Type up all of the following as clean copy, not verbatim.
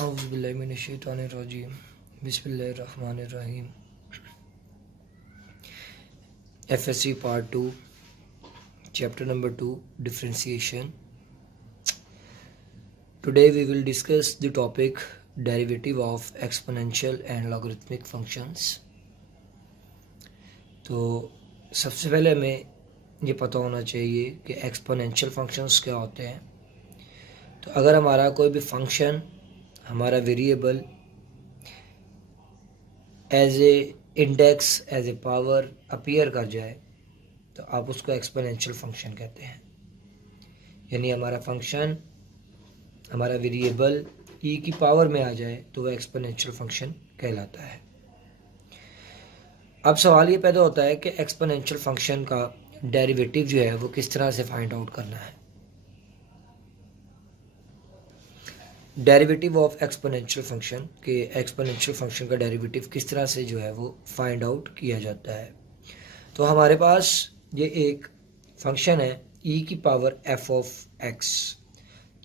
औज़ुबिल्लाहिमिनश्शैतानिर्रजीम बिस्मिल्लाहिर्रहमानिर्रहीम। FSC Part 2 Chapter number 2 Differentiation. Today we will discuss the topic derivative of exponential and logarithmic functions. तो सबसे पहले हमें ये पता होना चाहिए कि एक्सपोनेंशियल फंक्शंस क्या होते हैं। तो अगर हमारा कोई भी फंक्शन, हमारा variable as a index, as a power appear कर जाए तो आप उसको एक्सपोनेंशियल फंक्शन कहते हैं। यानी हमारा फंक्शन, हमारा वेरिएबल ई की पावर में आ जाए तो वह एक्सपोनेंशियल फंक्शन कहलाता है। अब सवाल ये पैदा होता है कि एक्सपोनेंशियल फंक्शन का डेरिवेटिव जो है वो किस तरह से फाइंड आउट करना है। डेरिवेटिव ऑफ एक्सपोनेंशियल फंक्शन के एक्सपोनेंशियल फंक्शन का डेरिवेटिव किस तरह से जो है वो फाइंड आउट किया जाता है। तो हमारे पास ये एक फंक्शन है ई की पावर एफ ऑफ एक्स।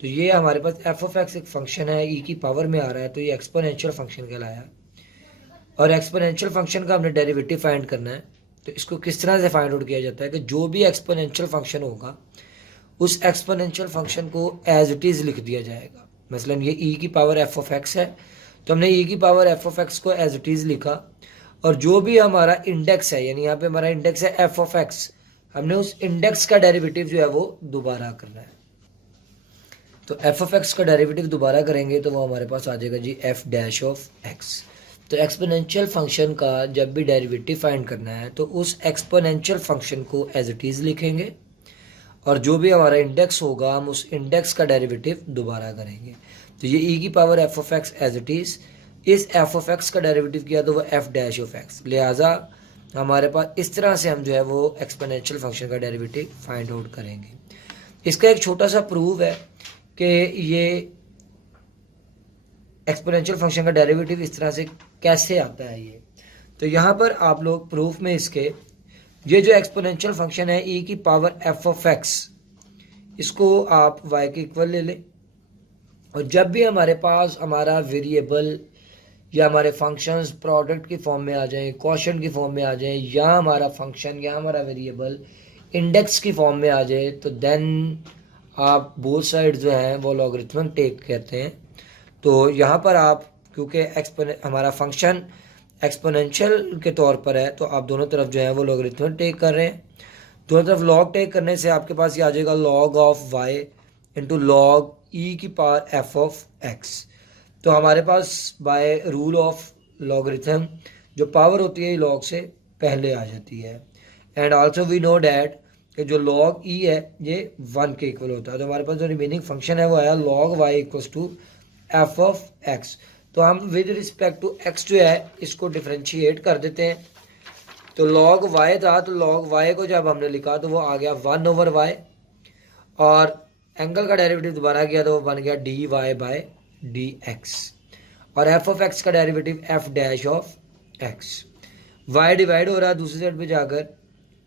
तो ये हमारे पास एफ ऑफ एक्स एक फंक्शन है, ई की पावर में आ रहा है, तो ये एक्सपोनेंशियल फंक्शन कहलाया। और एक्सपोनेंशियल फंक्शन का हमने डेरिवेटिव फाइंड करना है। तो इसको किस तरह से फाइंड आउट किया जाता है कि जो भी एक्सपोनेंशियल फंक्शन होगा उस एक्सपोनेंशियल फंक्शन को एज इट इज़ लिख दिया जाएगा। मसलन ये ई की पावर एफ ऑफ एक्स है, तो हमने ई की पावर एफ ऑफ एक्स को एज इट इज़ लिखा, और जो भी हमारा इंडेक्स है, यानी यहाँ पे हमारा इंडेक्स है एफ ऑफ एक्स, हमने उस इंडेक्स का डेरिवेटिव जो है वो दोबारा करना है। तो एफ ऑफ एक्स का डेरिवेटिव दोबारा करेंगे तो वो हमारे पास आ जाएगा जी एफ डैश ऑफ एक्स। तो एक्सपोनेंशियल फंक्शन का जब भी डेरिवेटिव फाइंड करना है तो उस एक्सपोनेंशियल फंक्शन को एज इट इज़ लिखेंगे, और जो भी हमारा इंडेक्स होगा हम उस इंडेक्स का डेरिवेटिव दोबारा करेंगे। तो ये ई की power F of X as it is, इस एफ ऑफ एक्स का डेरिवेटिव किया तो वो एफ डैश ऑफ एक्स। लिहाजा हमारे पास इस तरह से हम जो है वो एक्सपोनेंशियल फंक्शन का डेरिवेटिव फाइंड आउट करेंगे। इसका एक छोटा सा प्रूफ है कि ये एक्सपोनेंशियल फंक्शन का डेरिवेटिव इस तरह से कैसे आता है। ये तो यहाँ पर आप लोग प्रूफ में इसके, ये जो एक्सपोनेंशियल फंक्शन है ई की पावर एफ ऑफ एक्स, इसको आप y के इक्वल ले लें, और जब भी हमारे पास हमारा वेरिएबल या हमारे फंक्शंस प्रोडक्ट की फॉर्म में आ जाएं, क्वोशंट की फॉर्म में आ जाएं, या हमारा फंक्शन या हमारा वेरिएबल इंडेक्स की फॉर्म में आ जाए, तो देन आप बोथ साइड जो हैं वो लॉगरिथमिक टेक कहते हैं। तो यहाँ पर आप, क्योंकि हमारा फंक्शन एक्सपोनेंशियल के तौर पर है, तो आप दोनों तरफ जो है वो लॉगरिथमिक टेक कर रहे हैं। दोनों तरफ लॉग टेक करने से आपके पास ये आ जाएगा log of y into log e की पावर एफ ऑफ एक्स। तो हमारे पास बाय रूल ऑफ लॉगरिथम जो पावर होती है लॉग से पहले आ जाती है। And also we know that कि जो लॉग ई है ये 1 के इक्वल होता है। तो हमारे पास जो रिमेनिंग फंक्शन है वो आया log Y equals to F of x. तो हम विद रिस्पेक्ट टू एक्स जो है इसको डिफ्रेंशिएट कर देते हैं। तो लॉग वाई था, तो लॉग वाई को जब हमने लिखा तो वो आ गया 1 ओवर वाई, और एंगल का डेरिवेटिव दोबारा किया तो वो बन गया D Y by D X. और एफ ऑफ एक्स का derivative F dash of X. Y divide हो रहा है, दूसरी साइड पे जाकर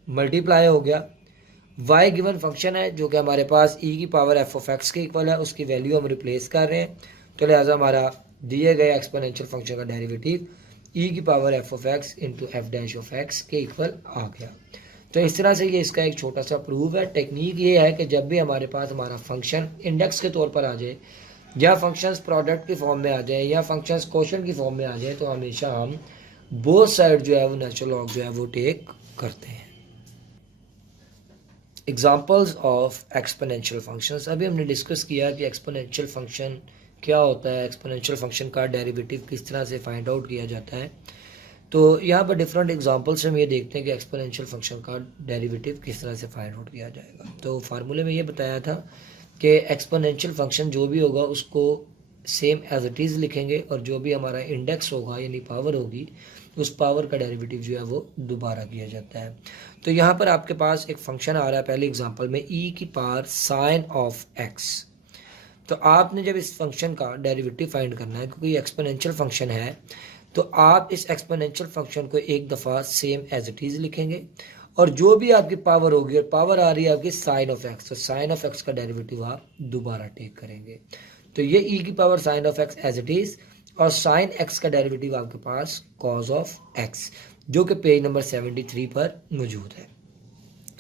मल्टीप्लाई हो गया। वाई गिवन फंक्शन है जो कि हमारे पास ई की पावर एफ ऑफ एक्स के इक्वल है, उसकी वैल्यू हम रिप्लेस कर रहे हैं। तो लिहाजा हमारा दिए गए एक्सपोनेंशियल फंक्शन का डेरिवेटिव ई की power F of x into F dash of x के इक्वल आ गया। तो इस तरह से ये इसका एक छोटा सा प्रूफ है। टेक्निक ये है कि जब भी हमारे पास हमारा फंक्शन इंडेक्स के तौर पर आ जाए, या फंक्शंस प्रोडक्ट की फॉर्म में आ जाए, या फंक्शंस क्वोशंट की फॉर्म में आ जाए, तो हमेशा हम बोथ साइड जो है वो नेचुरल लॉग जो है वो टेक करते हैं। Examples of exponential functions. अभी हमने डिस्कस किया कि एक्सपोनेंशियल फंक्शन क्या होता है, एक्सपोनेंशियल फंक्शन का डेरिवेटिव किस तरह से फाइंड आउट किया जाता है। तो यहाँ पर डिफरेंट एग्जांपल्स हम ये देखते हैं कि एक्सपोनेंशियल फंक्शन का डेरिवेटिव किस तरह से फाइंड आउट किया जाएगा। तो फार्मूले में ये बताया था कि एक्सपोनेंशियल फंक्शन जो भी होगा उसको सेम एज इट इज़ लिखेंगे, और जो भी हमारा इंडेक्स होगा यानी पावर होगी उस पावर का डेरिवेटिव जो है वो दोबारा किया जाता है। तो यहाँ पर आपके पास एक फंक्शन आ रहा है पहले एग्जाम्पल में ई की पावर साइन ऑफ एक्स। तो आपने जब इस फंक्शन का डेरिवेटिव फाइंड करना है, क्योंकि ये एक्सपोनेंशियल फंक्शन है, तो आप इस एक्सपोनेंशियल फंक्शन को एक दफ़ा सेम एज इट इज़ लिखेंगे, और जो भी आपकी पावर होगी, और पावर आ रही है आपकी साइन ऑफ एक्स, तो साइन ऑफ एक्स का डेरिवेटिव आप दोबारा टेक करेंगे। तो ये ई की power sine of X as it is, और साइन एक्स का डेरिवेटिव आपके पास कॉज ऑफ एक्स, जो कि पेज नंबर 73 पर मौजूद है।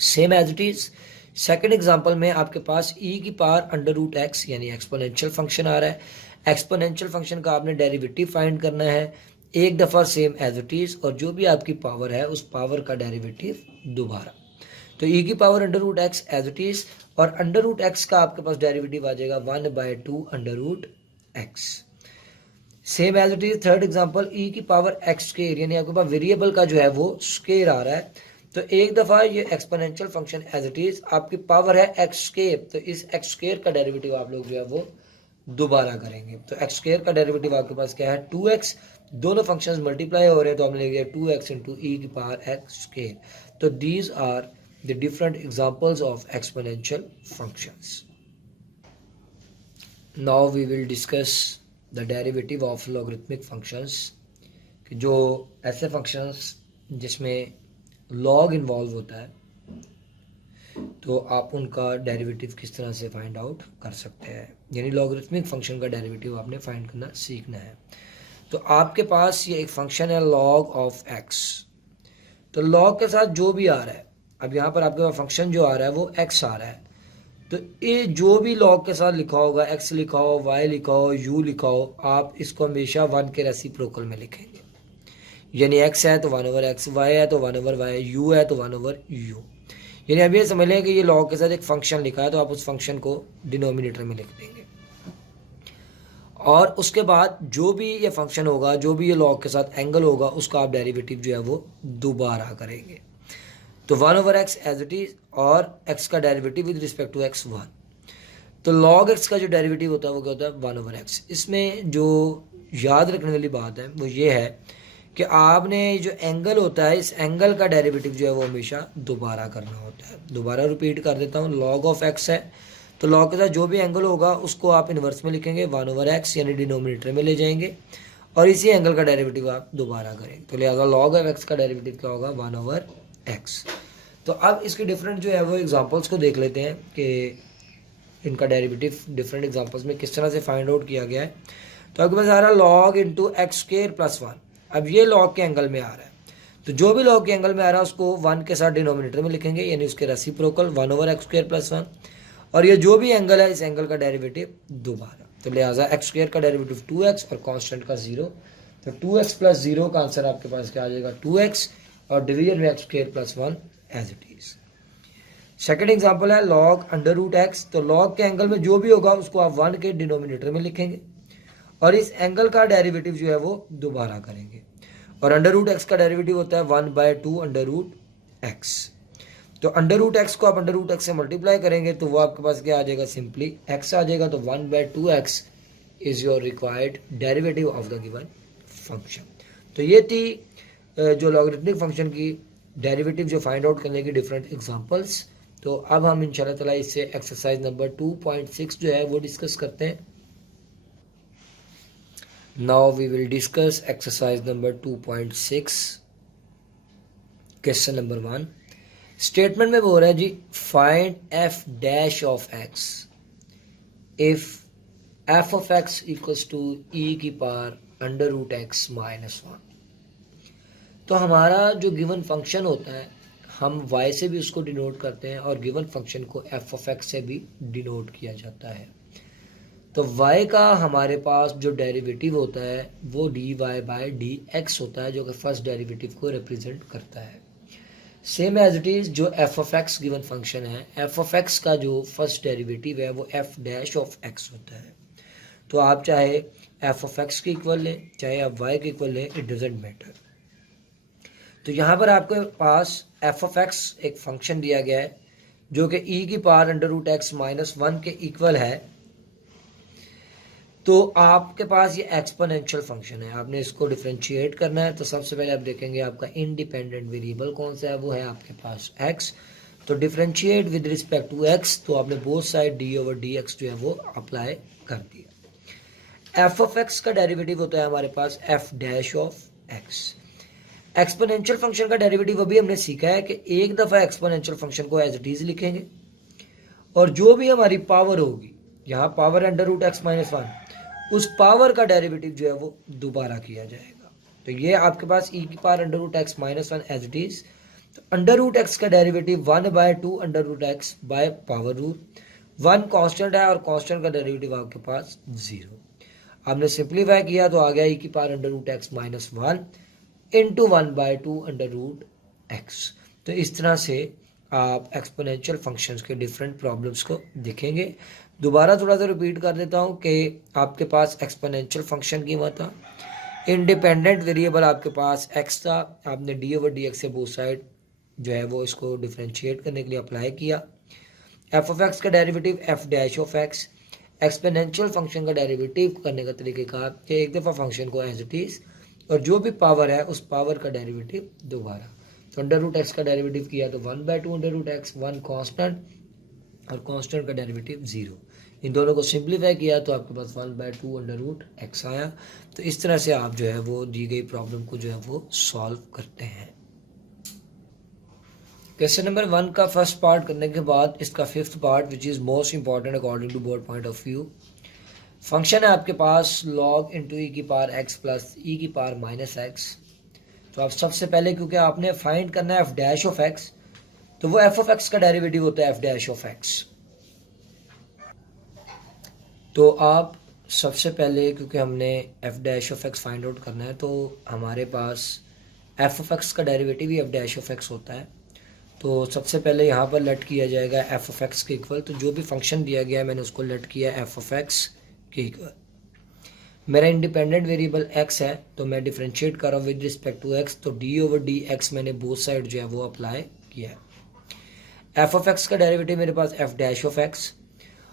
Same as it is second example में आपके पास ई की पावर अंडर रूट एक्स यानी एक्सपोनेंशियल फंक्शन आ रहा है। एक्सपोनेंशियल फंक्शन का आपने डेरिवेटिव फाइंड करना है एक दफ़ा सेम एज इट इज, और जो भी आपकी पावर है उस पावर का डेरिवेटिव दोबारा। तो ई की power under root x as it is, और अंडर रूट एक्स का आपके पास डेरिवेटिव आ जाएगा 1/2 under root x. Same as it is third example, e की पावर एक्स स्क्वायर यानी आपके पास वेरिएबल का जो है वो स्क्वायर आ रहा है। तो एक दफ़ा ये exponential function as it is, आपकी पावर है एक्स स्क्वायर, तो इस एक्स स्क्वायर का डेरिवेटिव आप लोग जो है वो दोबारा करेंगे। तो एक्स स्क्वायर का डेरिवेटिव आपके पास क्या है 2x, दोनों फंक्शंस मल्टीप्लाई हो रहे हैं तो हमने लिख दिया 2x इंटू ई की पावर एक्स स्क्वायर। तो these are the different examples of exponential functions. Now we will discuss the derivative of logarithmic functions, कि जो ऐसे फंक्शंस जिसमें लॉग इन्वॉल्व होता है तो आप उनका डेरिवेटिव किस तरह से फाइंड आउट कर सकते हैं, यानी लॉगरिथमिक फंक्शन का डेरिवेटिव आपने फाइंड करना सीखना है। तो आपके पास ये एक फंक्शन है लॉग ऑफ एक्स, तो लॉग के साथ जो भी आ रहा है, अब यहाँ पर आपके पास फंक्शन जो आ रहा है वो एक्स आ रहा है, तो ये जो भी लॉग के साथ लिखा होगा, एक्स लिखा हो, वाई लिखा हो, यू लिखा हो, आप इसको हमेशा 1 के रेसिप्रोकल में लिखेंगे। यानी एक्स है तो 1/x, वाई है तो 1/y, यू है तो 1/u। यानी अब ये समझ लें कि ये लॉग के साथ एक फंक्शन लिखा है तो आप उस फंक्शन को डिनोमिनेटर में लिख देंगे, और उसके बाद जो भी ये फंक्शन होगा, जो भी ये लॉग के साथ एंगल होगा, उसका आप डेरिवेटिव जो है वो दोबारा करेंगे। तो 1/x एज इट इज, और x का derivative with respect to x 1। तो log x का जो डेरिवेटिव होता है वो क्या होता है 1/x। इसमें जो याद रखने वाली बात है वो ये है कि आपने जो एंगल होता है, इस एंगल का डेरिवेटिव जो है वो हमेशा दोबारा करना होता है। दोबारा रिपीट कर देता हूँ, log ऑफ x है तो log के साथ जो भी एंगल होगा उसको आप इन्वर्स में लिखेंगे 1/x, यानी डिनोमिनेटर में ले जाएंगे, और इसी एंगल का डेरिवेटिव आप दोबारा करेंगे। तो लिहाजा log ऑफ x का डेरिवेटिव क्या होगा 1/x। तो अब इसके डिफरेंट जो है वो एग्जांपल्स को देख लेते हैं कि इनका डेरिवेटिव डिफरेंट एग्जांपल्स में किस तरह से फाइंड आउट किया गया है। तो आपके पास आ रहा है log into x square plus 1। अब ये log के एंगल में आ रहा है, तो जो भी log के एंगल में आ रहा है उसको 1 के साथ डिनोमिनेटर में लिखेंगे, यानी उसके रेसिप्रोकल 1/x स्क्वायर प्लस 1, और ये जो भी एंगल है इस एंगल का डेरिवेटिव दोबारा। तो लिहाजा एक्स स्क्वायर का डेरिवेटिव 2x और कांस्टेंट का 0, तो 2x प्लस 0 का आंसर आपके पास क्या आ जाएगा 2x, और डिवीजन में X square plus 1 as it is. Second example है log अंडर रूट एक्स, तो log के एंगल में जो भी होगा उसको आप 1 के डिनोमिनेटर में लिखेंगे, और इस एंगल का डेरिवेटिव जो है वो दोबारा करेंगे, और अंडर रूट एक्स का डेरिवेटिव होता है 1/2 अंडर रूट एक्स। तो अंडर रूट एक्स को आप अंडर रूट एक्स से मल्टीप्लाई करेंगे तो वो आपके पास क्या आ जाएगा, सिंपली एक्स आ जाएगा। तो 1/2x is your required derivative of the given function. तो ये थी जो लॉगरिथमिक फंक्शन की डेरिवेटिव जो फाइंड आउट करने की डिफरेंट एग्जांपल्स। तो अब हम इंशाल्लाह ताला इससे एक्सरसाइज नंबर 2.6 जो है वो डिस्कस करते हैं। Now we will discuss exercise number 2.6। Question number 1 statement में बोल रहा है जी, find f dash of x if f of x equals to e की power under root x minus 1। तो हमारा जो गिवन फंक्शन होता है हम y से भी उसको डिनोट करते हैं, और गिवन फंक्शन को एफ ऑफ एक्स से भी डिनोट किया जाता है। तो y का हमारे पास जो डेरिवेटिव होता है वो dy बाय डी एक्स होता है, जो कि फर्स्ट डेरिवेटिव को रिप्रेजेंट करता है। सेम एज इट इज जो F of x given function है, एफ ऑफ एक्स का जो फर्स्ट डेरिवेटिव है वो एफ डैश ऑफ एक्स होता है। तो आप चाहे एफ ऑफ एक्स के इक्वल लें, चाहे आप y के इक्वल लें, इट डजेंट मैटर। तो यहाँ पर आपके पास एफ ऑफ एक्स एक फंक्शन दिया गया है जो कि ई की power under root x minus 1 के इक्वल है। तो आपके पास ये एक्सपोनेंशियल फंक्शन है, आपने इसको डिफरेंशिएट करना है। तो सबसे पहले आप देखेंगे आपका इंडिपेंडेंट वेरिएबल कौन सा है, वो है आपके पास x। तो differentiate with respect to x, तो आपने बोथ साइड d/dx जो है वो अप्लाई कर दिया। एफ ऑफ एक्स का डेरिवेटिव होता है हमारे पास f dash of x. Exponential function का डेरिवेटिव अभी हमने सीखा है कि एक दफ़ा एक्सपोनेंशियल फंक्शन को एज इट इज लिखेंगे, और जो भी हमारी पावर होगी, यहाँ power under root x minus one, उस पावर का डेरिवेटिव जो है वो दोबारा किया जाएगा। तो ये आपके पास ई की power under root x minus one as it is. तो अंडर रूट एक्स का derivative 1/2 under root X by power root, one constant है और कांस्टेंट का डेरिवेटिव आपके पास 0। आपने सिंप्लीफाई किया तो आ गया ई की power under root x minus one into 1/2 under root X. तो इस तरह से आप एक्सपोनेंशियल फंक्शंस के डिफरेंट प्रॉब्लम्स को देखेंगे। दोबारा थोड़ा सा रिपीट कर देता हूँ कि आपके पास एक्सपोनेंशियल फंक्शन की मत था, इंडिपेंडेंट वेरिएबल आपके पास एक्स था, आपने डी ओवर डी एक्स से बोथ साइड जो है वो इसको डिफ्रेंशिएट करने के लिए अप्लाई किया। एफ ऑफ एक्स का derivative F dash of x, exponential function का डेरिवेटिव करने का तरीक़ेकार कि एक दफ़ा फंक्शन को एज इट इज़ और जो भी पावर है उस पावर का डेरिवेटिव दोबारा। तो अंडर रूट एक्स का डेरिवेटिव किया तो 1/2 under root X, one constant और कांस्टेंट का डेरिवेटिव 0। इन दोनों को सिंप्लीफाई किया तो आपके पास 1/2 अंडर रूट एक्स आया। तो इस तरह से आप जो है वो दी गई प्रॉब्लम को जो है वो सॉल्व करते हैं। क्वेश्चन नंबर 1 का फर्स्ट पार्ट करने के बाद इसका fifth part which is most important according to board point of view. Function है आपके पास log इंटू ई की पावर एक्स प्लस ई की पावर माइनस एक्स। तो आप सबसे पहले क्योंकि आपने फाइंड करना है एफ डैश ऑफ एक्स, तो वो एफ ऑफ एक्स का डेरिवेटिव होता है एफ डैश ऑफ एक्स। तो आप सबसे पहले क्योंकि हमने F dash of x find out करना है तो हमारे पास एफ ऑफ एक्स का derivative he F dash of x होता है। तो सबसे पहले यहाँ पर लेट किया जाएगा एफ ऑफ एक्स के इक्वल। तो जो भी फंक्शन दिया गया है मैंने उसको लेट किया एफ ऑफ एक्स के इक्वल। मेरा इंडिपेंडेंट वेरिएबल एक्स है तो मैं डिफ्रेंशिएट कर रहा हूँ विद रिस्पेक्ट टू एक्स, तो डी ओवर डी एक्स मैंने बोथ साइड जो है वो अप्लाई किया है। एफ ऑफ एक्स का डेरिवेटिव मेरे पास एफ डैश ऑफ एक्स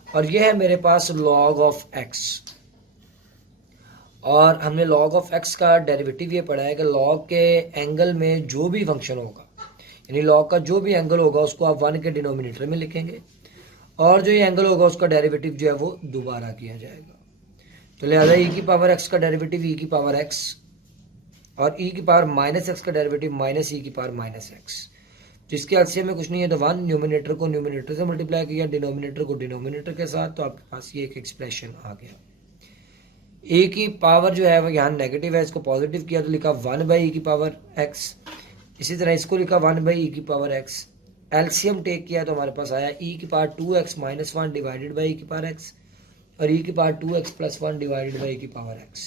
और ये है मेरे पास लॉग ऑफ एक्स। और हमने लॉग ऑफ एक्स का डेरिवेटिव ये पढ़ा है कि लॉग के एंगल में जो भी फंक्शन होगा, यानी लॉग का जो भी एंगल होगा उसको आप 1 के डिनोमिनेटर में लिखेंगे और जो ये एंगल होगा उसका डेरिवेटिव जो है वो दोबारा किया जाएगा। तो लिहाजा ई की पावर एक्स का डेरिवेटिव ई की पावर एक्स और ई की पावर माइनस एक्स का डेरिवेटिव माइनस ई की पावर माइनस एक्स, जिसके एलसीएम में कुछ नहीं है तो 1, न्यूमिनेटर को न्यूमिनेटर से मल्टीप्लाई किया, डिनोमिनेटर को डिनोमिनेटर के साथ, तो आपके पास ये एक एक्सप्रेशन आ गया। ए की पावर जो है वो यहाँ नेगेटिव है, इसको पॉजिटिव किया तो लिखा 1/e की पावर एक्स। इसी तरह इसको लिखा 1/e की पावर एक्स। एलसीएम टेक किया तो हमारे पास आया e की power 2x minus 1 divided by e की पावर x और e की power 2x plus 1 divided by e की पावर x।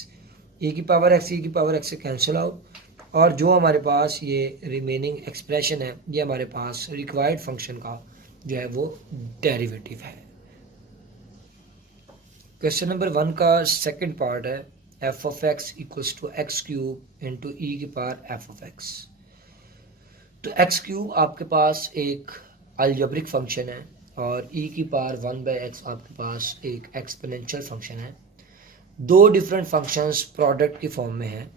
e की पावर x e की पावर x से कैंसिल आउट और जो हमारे पास ये रिमेनिंग एक्सप्रेशन है ये हमारे पास रिक्वायर्ड फंक्शन का जो है वो डेरिवेटिव है। क्वेश्चन नंबर 1 का सेकंड पार्ट है f of x equals to x cube into ई की पावर एफ ऑफ एक्स। तो एक्स क्यूब आपके पास एक अलजेब्रिक फंक्शन है और ई की पावर 1/x आपके पास एक एक्सपोनेंशियल फंक्शन है। दो डिफरेंट फंक्शंस प्रोडक्ट की फॉर्म में हैं।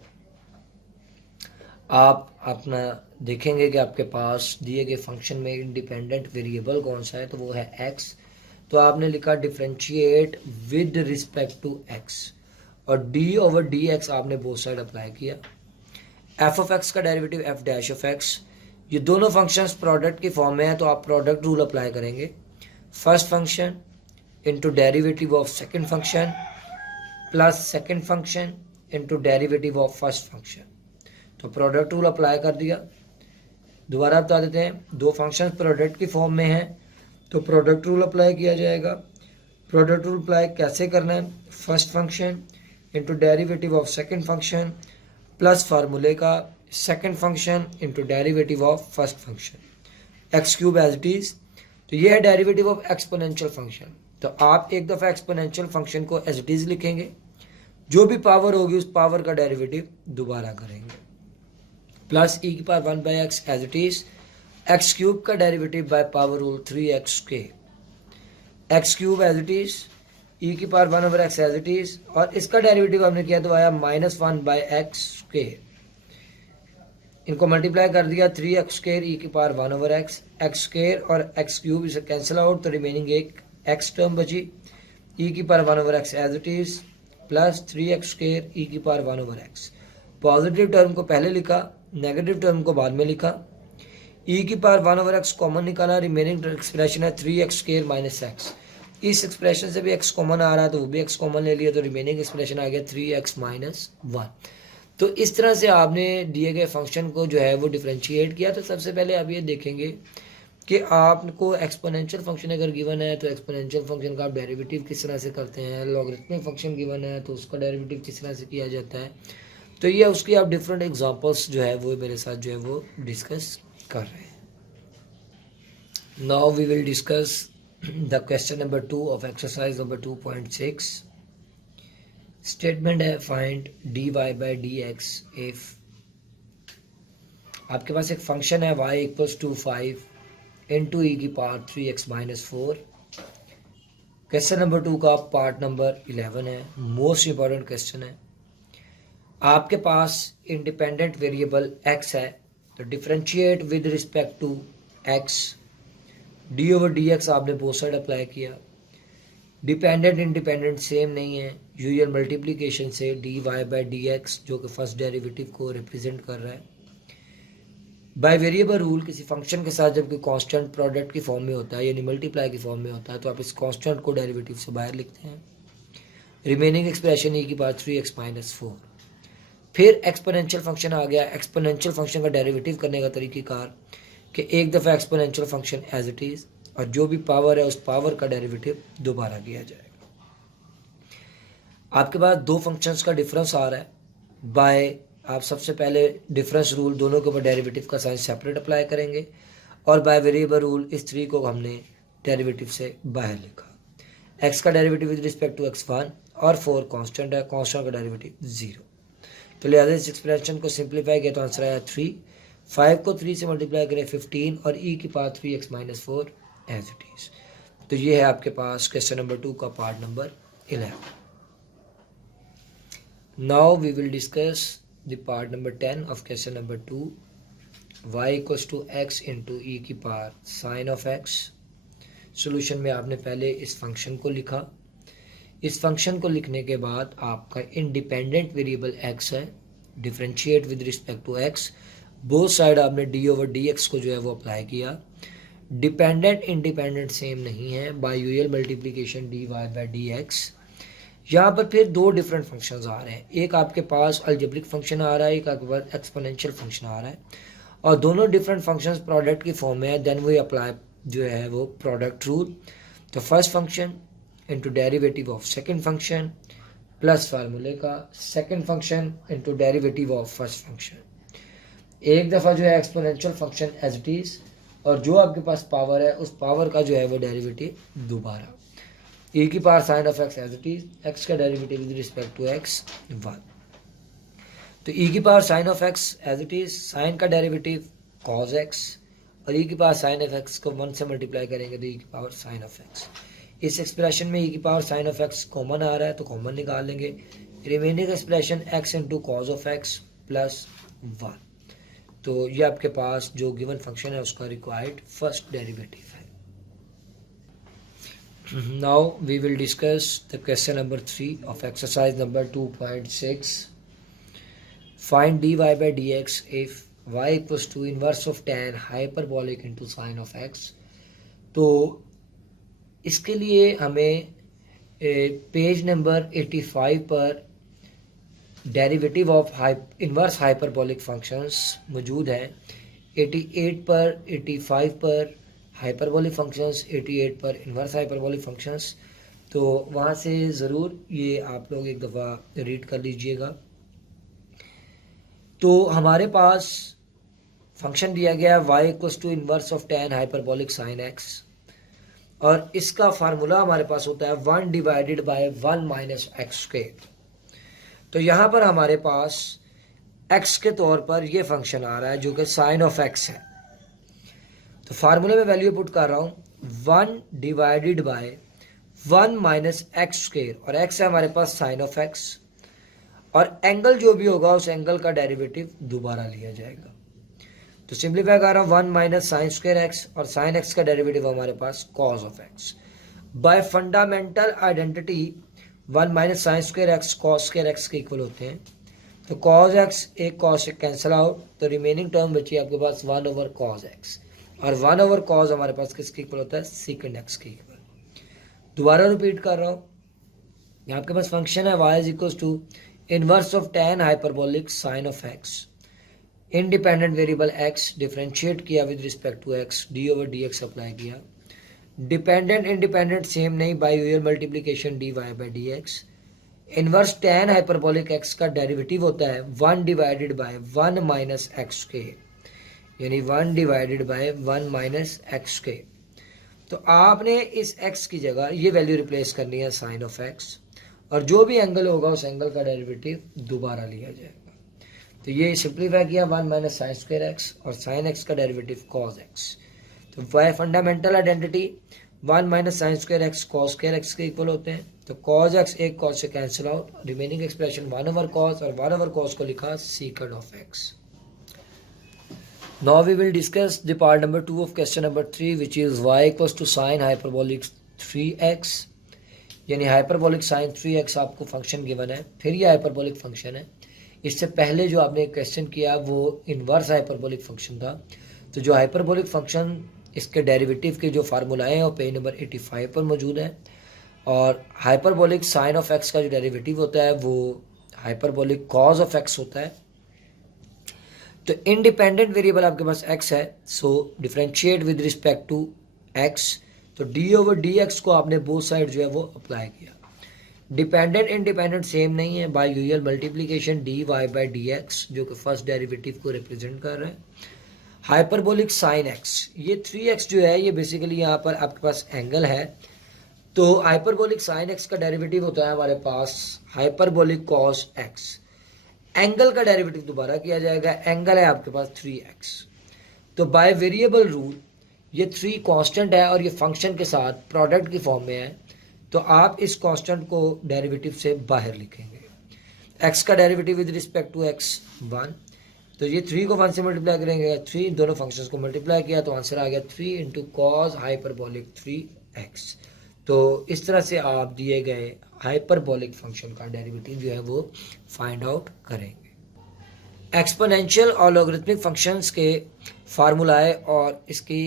आप अपना देखेंगे कि आपके पास दिए गए फंक्शन में इंडिपेंडेंट वेरिएबल कौन सा है, तो वो है x। तो आपने लिखा differentiate with respect to x और d ओवर dx आपने बोथ साइड अप्लाई किया। f ऑफ x का derivative f dash of x, ये दोनों फंक्शंस प्रोडक्ट की फॉर्म में है तो आप प्रोडक्ट रूल अप्लाई करेंगे। First function into derivative of second function plus second function into derivative of first function. तो प्रोडक्ट रूल अप्लाई कर दिया। दोबारा बता देते हैं, दो फंक्शन प्रोडक्ट की फॉर्म में हैं तो प्रोडक्ट रूल अप्लाई किया जाएगा। प्रोडक्ट रूल अप्लाई कैसे करना है, first function into derivative of second function plus फार्मूले का second function into derivative of first function X cube as it is. तो ये है डेरिवेटिव ऑफ एक्सपोनेंशियल फंक्शन। तो आप एक दफ़ा एक्सपोनेंशियल फंक्शन को एज इट इज लिखेंगे, जो भी पावर होगी उस पावर का डेरिवेटिव दोबारा करेंगे। प्लस ई की power 1/x as it is, x cube का derivative by power rule 3x के, x cube as it is, e की power 1/x as it is और इसका डेरिवेटिव हमने किया तो आया -1/x के। इनको मल्टीप्लाई कर दिया 3x² ई की पावर 1/x, x² और x³ इसे कैंसिल आउट तो रिमेनिंग एक x टर्म बची, ई की power 1/x as it is plus 3x² E की पावर 1/x। पॉजिटिव टर्म को पहले लिखा, नेगेटिव टर्म को बाद में लिखा। ई की पावर 1/x कॉमन निकाला, रिमेनिंग एक्सप्रेशन है 3x² - x। इस एक्सप्रेशन से भी एक्स कॉमन आ रहा है तो वो भी एक्स कॉमन ले लिया, तो रिमेनिंग एक्सप्रेशन आ गया 3x माइनस 1। तो इस तरह से आपने दिए गए फंक्शन को जो है वो डिफ्रेंशिएट किया। तो सबसे पहले आप ये देखेंगे कि आपको एक्सपोनेंशियल फंक्शन अगर गिवन है तो एक्सपोनेंशियल फंक्शन का आप डेरिवेटिव किस तरह से करते हैं, लॉगरिथमिक फंक्शन गिवन है तो उसका डेरिवेटिव किस तरह से किया जाता है। तो ये उसकी आप डिफरेंट एग्जांपल्स जो है वो मेरे साथ जो है वो डिस्कस कर रहे हैं। Now we will discuss the question number 2 of exercise number 2.6। Statement है find dy by d x if आपके पास एक फंक्शन है y इक्वल्स टू 5 इंटू ई की power 3x minus 4। Question number 2 का पार्ट नंबर 11 है, मोस्ट इंपॉर्टेंट क्वेश्चन है। आपके पास इंडिपेंडेंट वेरिएबल x है तो differentiate with respect to x, d over d x आपने बोथ साइड अप्लाई किया। डिपेंडेंट इंडिपेंडेंट सेम नहीं है, यूजुअल मल्टीप्लिकेशन से dy बाई डी एक्स जो कि फर्स्ट डेरिवेटिव को रिप्रेजेंट कर रहा है। बाय वेरिएबल रूल किसी फंक्शन के साथ जब कोई कांस्टेंट प्रोडक्ट की फॉर्म में होता है यानी मल्टीप्लाई की फॉर्म में होता है तो आप इस कांस्टेंट को डेरिवेटिव से बाहर लिखते हैं। रिमेनिंग एक्सप्रेशन e की पावर 3x माइनस 4। फिर एक्सपोनेंशियल फंक्शन आ गया। एक्सपोनेंशियल फंक्शन का डेरिवेटिव करने का तरीक़ेकार कि एक दफ़ा exponential function as it is और जो भी पावर है उस पावर का डेरिवेटिव दोबारा किया जाएगा। आपके पास दो फंक्शंस का डिफरेंस आ रहा है। बाय आप सबसे पहले डिफरेंस रूल दोनों के ऊपर डेरिवेटिव का साइन सेपरेट अप्लाई करेंगे और बाय वेरिएबल रूल इस 3 को हमने डेरिवेटिव से बाहर लिखा। x का derivative with respect to x1 और 4 कांस्टेंट है, कांस्टेंट का डेरिवेटिव 0। तो लिहाजा इस एक्सप्रेशन को सिंप्लीफाई किया तो आंसर आया 3। 5 को 3 से मल्टीप्लाई करें 15 और e की power 3x minus 4 as it is. तो ये है आपके पास क्वेश्चन नंबर 2 का part number 11। Now we will discuss the part number 10 of question number 2, y equals to x into e की power sin of x। Solution में आपने पहले इस फंक्शन को लिखा। इस फंक्शन को लिखने के बाद आपका इंडिपेंडेंट वेरिएबल x है, differentiate with respect to x, both side आपने d ओवर डी एक्स को जो है वो अप्लाई किया। डिपेंडेंट इंडिपेंडेंट सेम नहीं है, by usual multiplication dy by d x. यहाँ पर फिर दो डिफरेंट फंक्शंस आ रहे हैं, एक आपके पास अलजेब्रिक फंक्शन आ रहा है, एक आपके पास एक्सपोनेंशियल फंक्शन आ रहा है और दोनों डिफरेंट फंक्शंस प्रोडक्ट की फॉर्म में है। देन वी अप्लाई जो है वो प्रोडक्ट रूल। तो first function into derivative of second function plus फार्मूले का second function into derivative of first function. एक दफ़ा जो है exponential function as it is और जो आपके पास पावर है उस पावर का जो है वो डेरिवेटिव दोबारा। e की power sine of x as it is, x का derivative with respect to x 1। तो e की power sine of x as it is, sine का डेरिवेटिव cos x और e की पावर साइन ऑफ x को 1 से multiply करेंगे तो e की पावर साइन ऑफ x। इस एक्सप्रेशन में e की power sine of x common आ रहा है तो कॉमन निकाल लेंगे। Remaining expression x into cos of x plus 1। तो ये आपके पास जो गिवन फंक्शन है उसका रिक्वायर्ड फर्स्ट डेरिवेटिव है। Now we will discuss the question number 3 of exercise number 2.6. Find dy by dx if y equals to inverse of tan hyperbolic into sine of x। तो इसके लिए हमें page number 85 पर derivative of inverse hyperbolic functions मौजूद है। 88 पर 85 पर hyperbolic functions, 88 पर इन्वर्स हाइपरबोलिक फंक्शंस। तो वहाँ से ज़रूर ये आप लोग एक दफ़ा रीड कर लीजिएगा। तो हमारे पास फंक्शन दिया गया y equals to inverse of tan hyperbolic sine x और इसका फार्मूला हमारे पास होता है 1 divided by 1 minus x square. तो यहाँ पर हमारे पास x के तौर पर ये फंक्शन आ रहा है जो कि साइन ऑफ x है। तो फार्मूले में वैल्यू पुट कर रहा हूँ 1 divided by 1 minus x square और x है हमारे पास साइन ऑफ x और एंगल जो भी होगा उस एंगल का डेरिवेटिव दोबारा लिया जाएगा। तो सिंप्लीफाई कर रहा हूँ 1 माइनस साइन स्क्वायर एक्स और साइन एक्स का डेरिवेटिव हमारे पास cos of x. By fundamental identity 1 minus sine square x cos square x के इक्वल होते हैं। तो कॉस एक्स एक कॉस से कैंसिल आउट, तो रिमेनिंग टर्म बची आपके पास 1 ओवर कॉस एक्स और 1 ओवर कॉस हमारे पास किसके इक्वल होता है, सेकंड एक्स के इक्वल। दोबारा रिपीट कर रहा हूँ, आपके पास फंक्शन है y is equal to inverse of tan hyperbolic sine of x, independent variable x differentiate किया with respect to x, d/dx apply किया, डिपेंडेंट इंडिपेंडेंट सेम नहीं, by your multiplication dy/dx, inverse tan hyperbolic x का derivative होता है 1 divided by 1 minus x के, यानी 1 divided by 1 minus x के। तो आपने इस x की जगह ये वैल्यू रिप्लेस करनी है साइन ऑफ x, और जो भी एंगल होगा उस एंगल का डेरिवेटिव दोबारा लिया जाएगा। तो ये सिंप्लीफाई किया 1 माइनस साइन स्क्वायर एक्स, और साइन एक्स का डेरिवेटिव कॉस एक्स। तो वह fundamental identity 1 minus sine square x cos square x के इक्वल होते हैं। तो कॉस एक्स एक कॉस से cancel out, remaining expression 1 over cos, और 1 ओवर कॉस को लिखा secant of x. Now we will discuss the part number 2 of question number 3, which is y equals to sin hyperbolic 3x, यानी hyperbolic sign 3x आपको function given है, फिर ये hyperbolic function है। इससे पहले जो आपने क्वेश्चन किया वो इनवर्स हाइपरबोलिक फंक्शन था। तो जो हाइपरबोलिक फंक्शन इसके डेरिवेटिव के जो फार्मूलाएँ हैं वो पेज नंबर 85 पर मौजूद है, और हाइपरबोलिक साइन ऑफ एक्स का जो डेरिवेटिव होता है वो हाइपरबोलिक कॉज ऑफ एक्स होता है। तो इंडिपेंडेंट वेरिएबल आपके पास x है, so differentiate with respect to x, तो d/dx को आपने बोथ साइड जो है वो अप्लाई किया। डिपेंडेंट इंडिपेंडेंट सेम नहीं है, बाय यूजुअल मल्टीप्लीकेशन dy/dx जो कि फर्स्ट डेरिवेटिव को रिप्रेजेंट कर रहा है। हाइपरबोलिक साइन x, ये 3x जो है ये बेसिकली यहाँ पर आपके पास एंगल है। तो हाइपरबोलिक साइन x का डेरिवेटिव होता है हमारे पास हाइपरबोलिक कॉस x, एंगल का डेरिवेटिव दोबारा किया जाएगा, एंगल है आपके पास 3x। तो बाय वेरिएबल रूल ये 3 कांस्टेंट है और ये फंक्शन के साथ प्रोडक्ट की फॉर्म में है, तो आप इस कांस्टेंट को डेरिवेटिव से बाहर लिखेंगे। x का derivative with respect to x 1, तो ये 3 को 1 से मल्टीप्लाई करेंगे, 3 दोनों फंक्शंस को मल्टीप्लाई किया तो आंसर आ गया 3 इंटू कॉस हाइपरबोलिक 3x। तो इस तरह से आप दिए गए हाइपरबोलिक फंक्शन का डेरिवेटिव जो है वो फाइंड आउट करेंगे। एक्सपोनेंशियल और लॉगरिथमिक फंक्शंस के फार्मूलाए और इसकी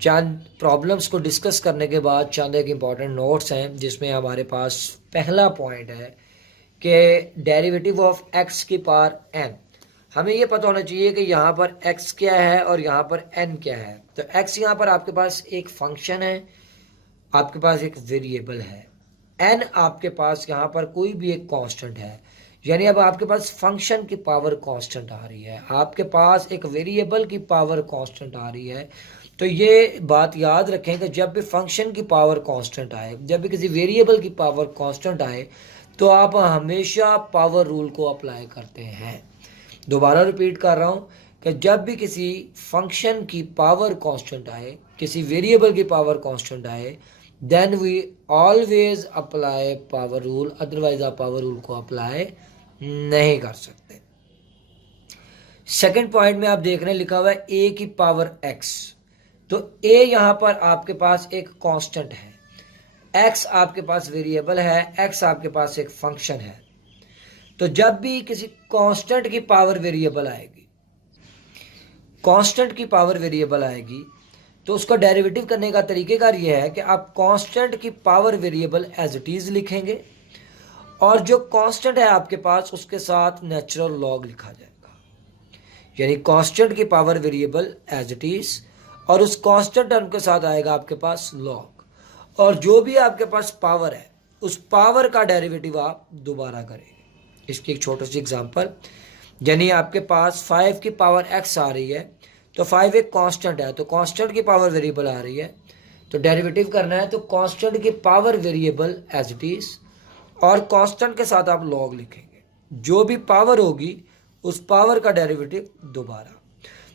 चंद प्रॉब्लम्स को डिस्कस करने के बाद चंद एक इम्पॉर्टेंट नोट्स हैं, जिसमें हमारे पास पहला पॉइंट है कि डेरिवेटिव ऑफ x की पावर n, हमें ये पता होना चाहिए कि यहाँ पर x क्या है और यहाँ पर n क्या है। तो x यहाँ पर आपके पास एक फंक्शन है, आपके पास एक वेरिएबल है, n आपके पास यहाँ पर कोई भी एक कांस्टेंट है, यानी अब आपके पास फंक्शन की पावर कांस्टेंट आ रही है, आपके पास एक वेरिएबल की पावर कांस्टेंट आ रही है। तो ये बात याद रखें कि जब भी फंक्शन की पावर कांस्टेंट आए, जब भी किसी वेरिएबल की पावर कांस्टेंट आए, तो आप हमेशा पावर रूल को अप्लाई करते हैं। दोबारा रिपीट कर रहा हूँ कि जब भी किसी फंक्शन की पावर कांस्टेंट आए, किसी वेरिएबल की पावर कांस्टेंट आए, then we always apply power rule, otherwise आप पावर रूल को अप्लाई नहीं कर सकते। सेकंड पॉइंट में आप देख रहे हैं लिखा हुआ है a की पावर x, तो a यहाँ पर आपके पास एक कांस्टेंट है, x आपके पास वेरिएबल है, x आपके पास एक फंक्शन है। तो जब भी किसी कांस्टेंट की पावर वेरिएबल आएगी, कांस्टेंट की पावर वेरिएबल आएगी, तो उसका डेरिवेटिव करने का तरीकेकार ये है कि आप कांस्टेंट की power variable as it is लिखेंगे, और जो कांस्टेंट है आपके पास उसके साथ नेचुरल लॉग लिखा जाएगा, यानी कांस्टेंट की power variable as it is, और उस कांस्टेंट टर्म के साथ आएगा आपके पास लॉग, और जो भी आपके पास पावर है उस पावर का डेरिवेटिव आप दोबारा करेंगे। इसकी एक छोटी सी एग्जांपल, यानी आपके पास 5 की पावर x आ रही है, तो 5 एक कांस्टेंट है, तो कांस्टेंट की पावर वेरिएबल आ रही है, तो डेरिवेटिव करना है तो कांस्टेंट की power variable as it is, और कांस्टेंट के साथ आप लॉग लिखेंगे, जो भी पावर होगी उस पावर का डेरिवेटिव दोबारा।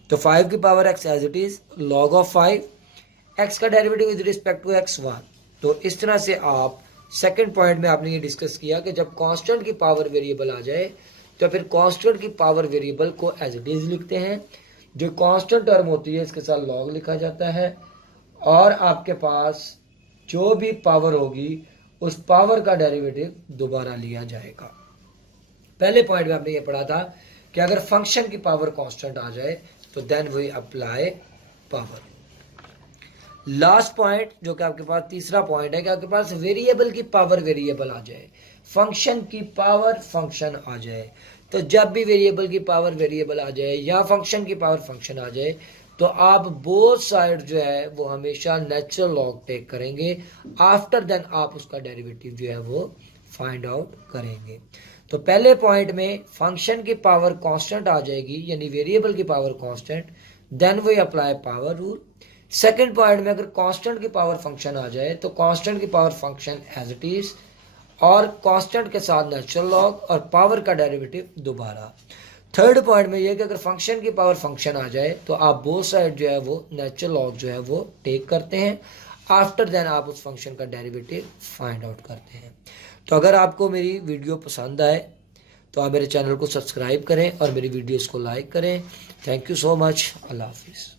तो 5 की power x as it is, log of 5, x का derivative with respect to x 1। तो इस तरह से आप सेकंड पॉइंट में आपने ये डिस्कस किया कि जब कांस्टेंट की पावर वेरिएबल आ जाए तो फिर कांस्टेंट की पावर वेरिएबल को एज इट इज लिखते हैं, जो कांस्टेंट टर्म होती है इसके साथ लॉग लिखा जाता है, और आपके पास जो भी पावर होगी उस पावर का डेरिवेटिव दोबारा लिया जाएगा। पहले पॉइंट में आपने ये पढ़ा था कि अगर फंक्शन की पावर कांस्टेंट आ जाए तो then we apply power. Last point जो कि आपके पास तीसरा पॉइंट है कि आपके पास वेरिएबल की पावर वेरिएबल आ जाए, फंक्शन की पावर फंक्शन आ जाए। तो जब भी वेरिएबल की पावर वेरिएबल आ जाए या फंक्शन की पावर फंक्शन आ जाए तो आप बोथ साइड जो है वो हमेशा नेचुरल लॉग टेक करेंगे, आफ्टर देन आप उसका डेरिवेटिव जो है वो फाइंड आउट करेंगे। तो पहले पॉइंट में फंक्शन की पावर कांस्टेंट आ जाएगी यानी वेरिएबल की power constant, then we apply power rule. Second point में अगर कांस्टेंट की पावर फंक्शन आ जाए तो कांस्टेंट की power function as it is और कांस्टेंट के साथ नेचुरल लॉग और पावर का डेरिवेटिव दोबारा। थर्ड पॉइंट में ये कि अगर फंक्शन की पावर फंक्शन आ जाए तो आप बोथ साइड जो है वो नेचुरल लॉग जो है वो टेक करते हैं, आफ्टर देन आप उस फंक्शन का डेरिवेटिव फाइंड आउट करते हैं। तो अगर आपको मेरी वीडियो पसंद आए तो आप मेरे चैनल को सब्सक्राइब करें और मेरी वीडियोस को लाइक करें। Thank you so much. अल्लाह हाफिज़।